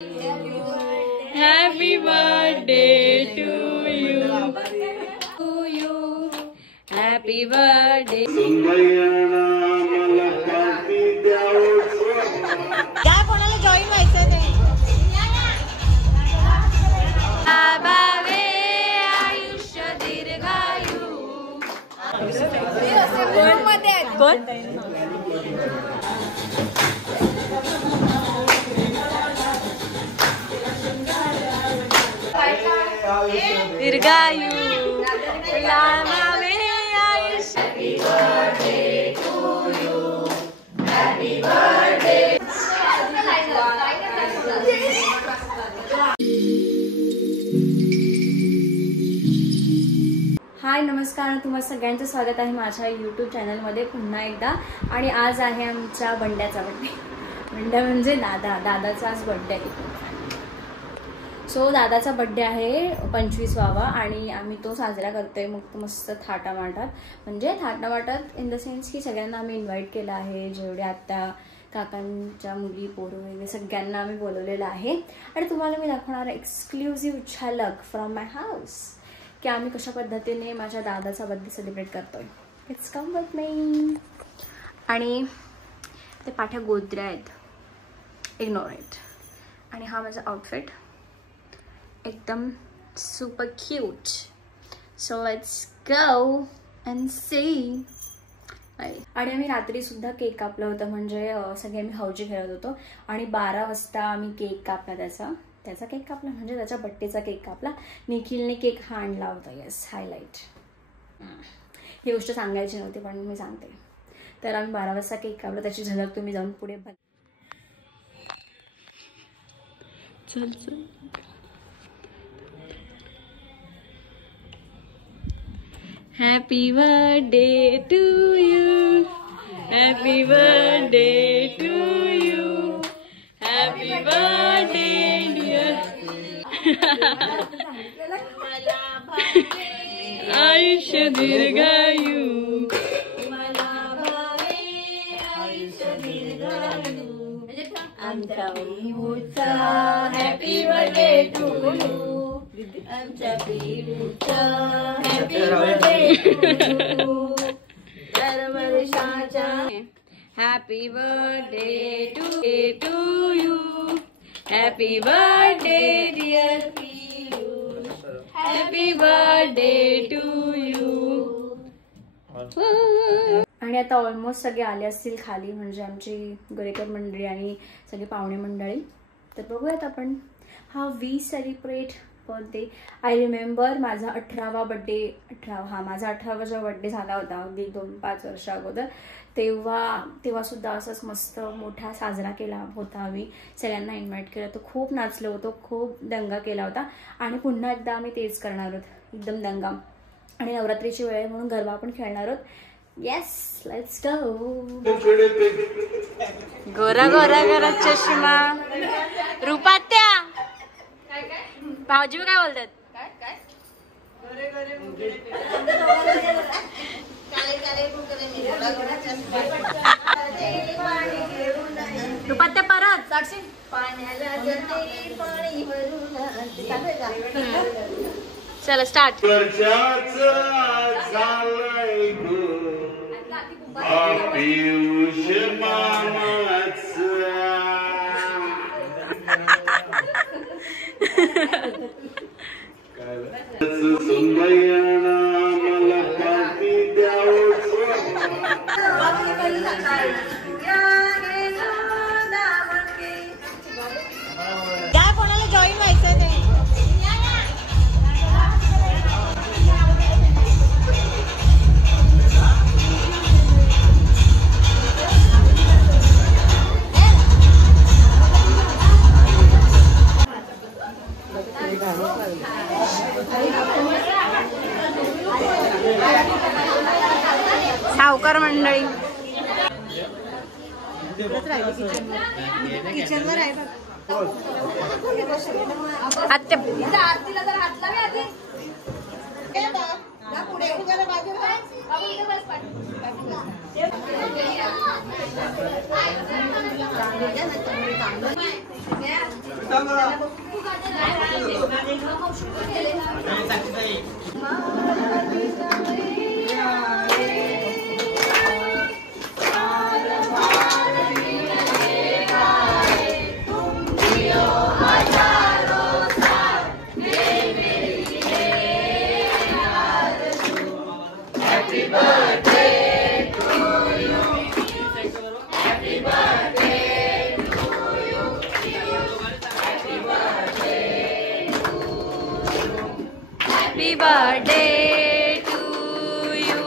Happy birthday to you. Happy birthday. क्या कोणाला join व्हायचं नाही. बाबावे आयुष्य दीर्घायु. कोण? दीर्घायु लाभावे आयुष्य. Happy birthday to you. Happy birthday. Hi नमस्कार, तुम्हा सगळ्यांचं स्वागत आहे माझ्या यूट्यूब चॅनलमध्ये पुन्हा एकदा. आणि आज आहे आमच्या बंड्याचा बड्डे. बंड्या म्हणजे दादाचा आज बड्डे आहे. सो दादाचा बड्डे आहे 25वा आणि आम्ही तो साजरा करतोय मस्त थाटामाटात. म्हणजे थाटामाटात इन द सेन्स की सगळ्यांना आम्ही इन्व्हाइट केलं आहे. जेवढे आत्या काकांच्या मुली पोरं वगैरे सगळ्यांना आम्ही बोलवलेलं आहे. आणि तुम्हाला मी दाखवणार एक्सक्लुझिव्ह झलक फ्रॉम माय हाऊस की आम्ही कशा पद्धतीने माझ्या दादाचा बर्थडे सेलिब्रेट करतोय. It's come with me. आणि ते पाठ्या गोदऱ्या आहेत, इग्नोर इट. आणि हा माझा आउटफिट एकदम super cute. So let's go and see. आणि आम्ही रात्री सुद्धा केक कापला होता. म्हणजे सगळे आम्ही हौजी खेळत होतो आणि 12 वाजता आम्ही केक कापला. त्याचा केक कापला म्हणजे त्याच्या बड्डेचा केक कापला. निखिलने केक हा आणला होता. Yes, highlight. ही गोष्ट सांगायची नव्हती पण मी सांगते. तर आम्ही 12 वाजता केक कापला. त्याची झलक तुम्ही जाऊन पुढे बघा. चल चल. Happy birthday to you. Happy birthday to you. Happy birthday dear. आयुष्य दीर्घायु. आमच्या पिऊचा हॅपी बर्थडे टू यू. आमच्या पिऊचा हॅपी बर्थडे टू यू. दरवर्षाच्या happy birthday to you. Happy birthday dear Piu. Happy birthday to you. आणि आता ऑलमोस्ट सगळे आले असतील खाली. म्हणजे आमची गरेकर मंडळी आणि सगळे पाहुणे मंडळी. तर बघूयात आपण हा we celebrate birthday. I remember माझा 18वा बड्डे. माझा 18वा जेव्हा बड्डे झाला होता अगदी 2-5 वर्ष अगोदर, तेव्हा सुद्धा असंच मस्त मोठा साजरा केला होता. आम्ही सगळ्यांना इन्व्हाइट केलं होतं. खूप नाचलो होतो, खूप दंगा केला होता. आणि पुन्हा एकदा आम्ही तेच करणार आहोत, एकदम दंगा. आणि नवरात्रीची वेळ म्हणून गरबा पण खेळणार आहोत. Yes, let's go. Gora Gora Gora चष्मा. रुपात्या भाऊजी काय बोलतात? रुपात्या परत चला स्टार्ट. क्या कोणाला जॉईन व्हायचं नाही. सावकार मंडळी किचनवर आहे. आत्या आरतीला जर हात लावे आधी. पुढे Happy birthday to you.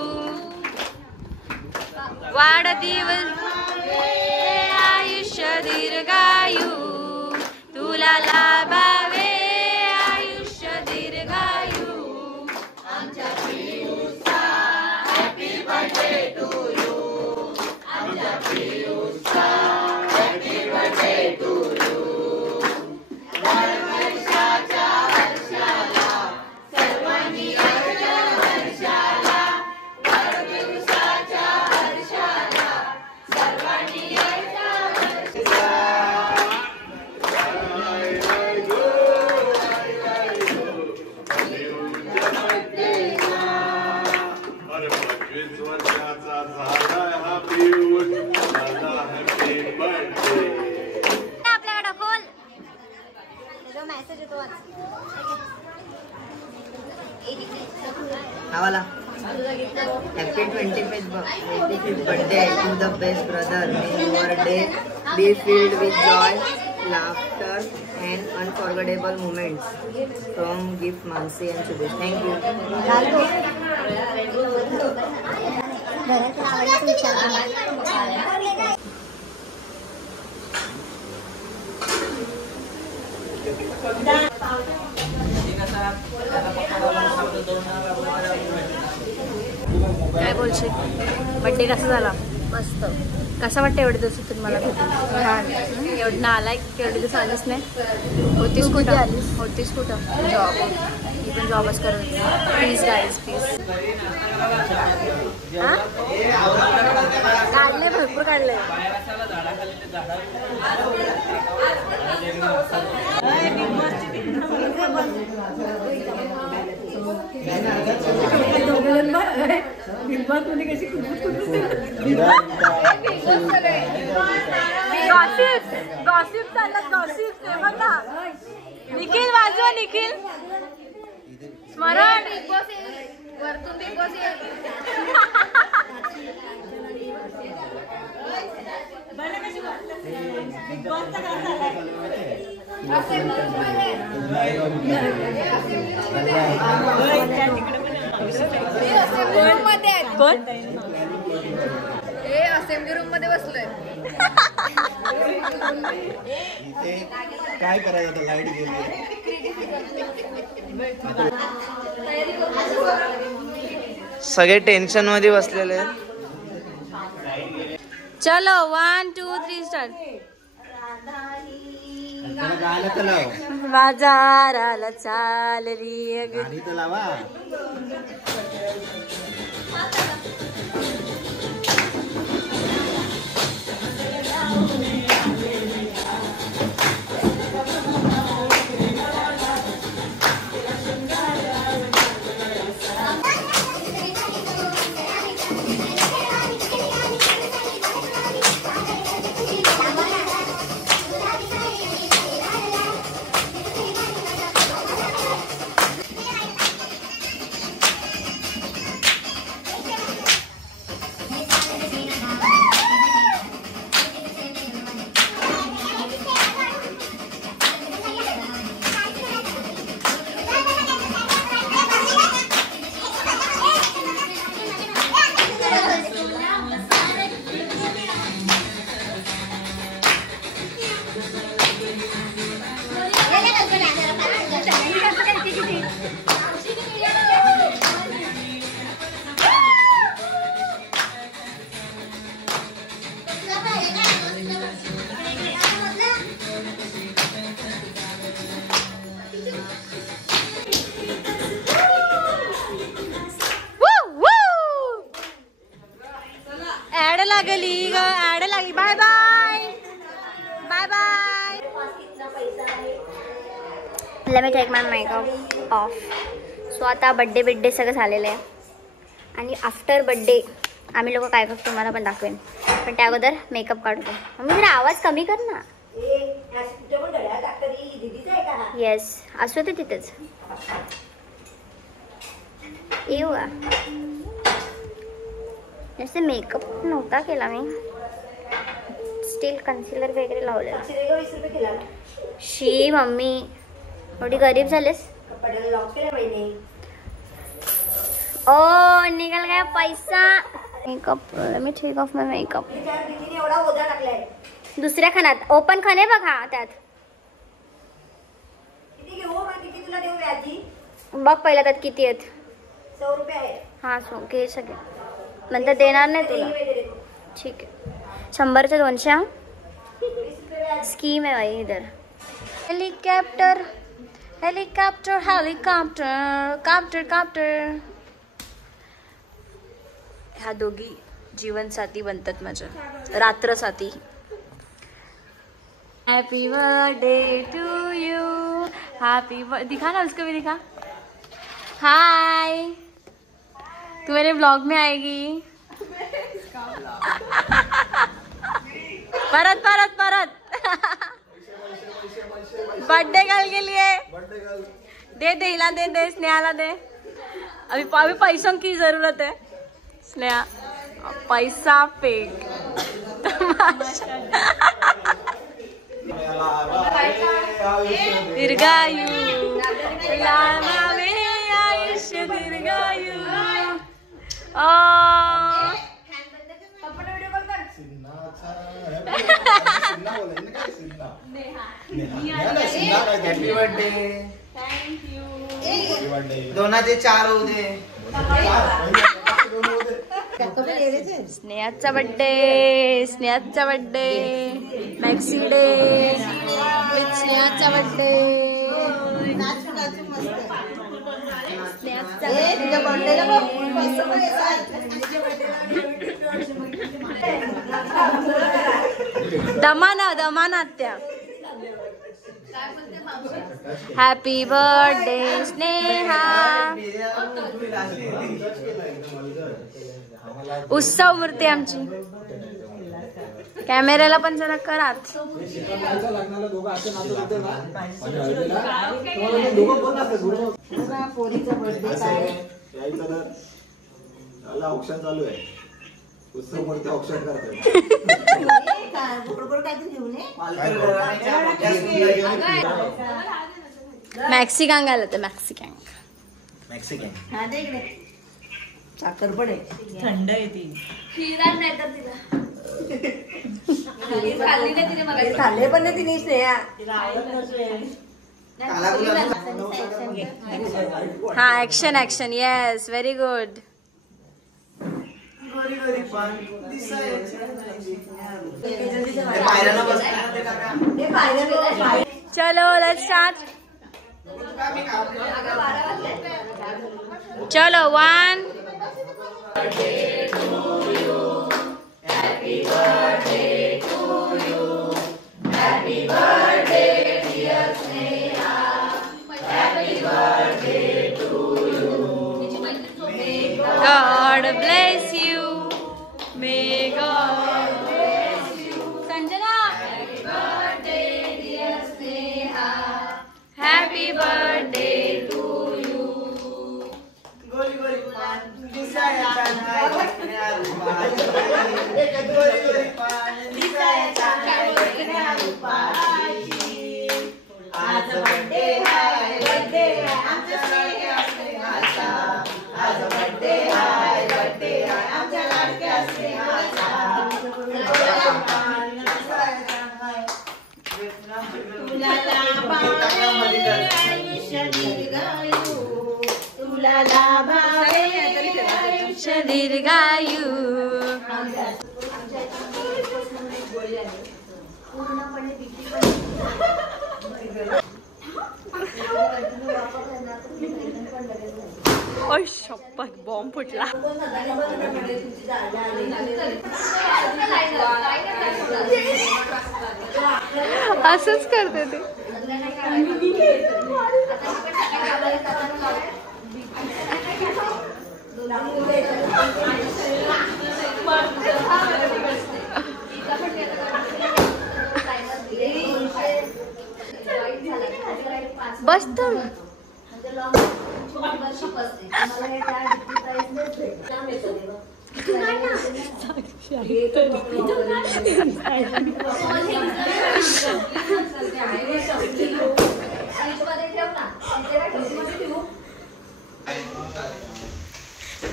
वाढदिवस आयुष्य दीर्घायु तुला लाभावे आयुष्य दीर्घायु आमच्या पियूचा हॅपी बर्थडे टू यू आमच्या पियूचा हॅपी बर्थडे टू यू वर्षाच्या वर्षाला सर्वांनी वर्षाला वाढदिवसाच्या वर्षाला सर्वांनी आपल्याकडे खोल जो मेसेज येतो नावाला happy 25th birthday to the best brother. May your day be filled with joy, laughter and unforgettable moments. From gift Mansi and Sudesh. Thank you. काय बोलशील बड्डे कसा झाला मस्त कसा वाटतं एवढे दिवस तुम्हाला भेटून एवढं आलाय एवढे दिवस आलीच नाही होतीस कुठं जॉब मी पण जॉबच करत होते प्लीज गाईज प्लीज काढले भरपूर काढले गॉसिप चालला गॉसिप निखिल वाजवा निखिल स्मरण वरतून बिग बॉस कोण असेंब्ली रूम मध्ये बसलोय इथे काय करायचं आता लाईट गेली सगळे टेन्शन मध्ये बसलेले आहेत. चलो 1 2 3 स्टार्ट गायला तर लाव बाजाराला चालली गाणी तर लावा ऍड लागली ग ऍड लागली bye bye bye bye let me take my makeup off. So आता बड्डे सगळं झालेलं आहे आणि आफ्टर बड्डे आम्ही लोक काय करतो तुम्हाला पण दाखवेन, पण त्या अगोदर मेकअप काढतो. मम्मी जरा आवाज कमी कर ना. येस असू ते तिथेच येऊ. जसे मेकअप नव्हता केला मी, स्टील कन्सिलर वगैरे लावलेला. शी मम्मी एवढी गरीब झालेस. ओ निघाल गया पैसा. मेकअप मी टेक ऑफ माय मेकअप. दुसऱ्या खाण्यात ओपन खाणे बघा, त्यात बघ पहिला त्यात किती आहेत. 100 रुपये आहे. हा सो घे सगळे, नंतर देणार नाही तुला. ठीक आहे 100चे 200. स्कीम आहे भाई इधर. Helicopter helicopter helicopter copter copter. ह्या दोघी जीवनसाथी बनतात माझ्या, रात्रसाथी. Happy birthday to you. Happy दिखा ना उसको भी दिखा. हाय तू मेरे ब्लॉग में आएगी. परत परत परत. बर्थडे गर्ल के लिए दे दे, हिला दे दे, स्नेहाला दे. अभी पैसों की जरूरत है. स्नेहा पैसा फेक. दीर्घायु लाभावे आयुष्य दीर्घायु. Happy birthday. Thank you. दोनाचे 4 होऊ दे. स्नेहाचा बर्थडे, स्नेहाचा बर्थडे, मॅक्सी डे विथ स्नेहाचा बर्थडे. दमाना त्या. Happy birthday Sneha. उत्सव मूर्ती आमची. कॅमेऱ्याला पण जरा करा. ऑप्शन चालू आहे. उत्सव मूर्ती ऑप्शन करते. मॅक्सी गँग आलं तर मॅक्सी गँग. साखर पण आहे, थंड आहे ती. खाल्ले पण नाही तिने स्नेहा. हा action action. Yes very good. चलो लेट्स स्टार्ट. चलो 1. Happy birthday to you. Happy birthday dear Sneha. Happy birthday to you. May God bless you. May God bless you. Sanjana. Happy birthday dear Sneha. Happy birthday to you. गोरी गोरी पान आज birthday hi, birthday आमच्या स्नेहाचा. आज birthday hi, birthday आमच्या लाडक्या स्नेहाचा. तुला लाभावे आयुष्य दीर्घायु. तुला लाभावे आयुष्य दीर्घायु. ओय शपथ बॉम्ब फुटला. असंच करते ते. बस तर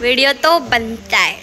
वीडियो तो बनता है।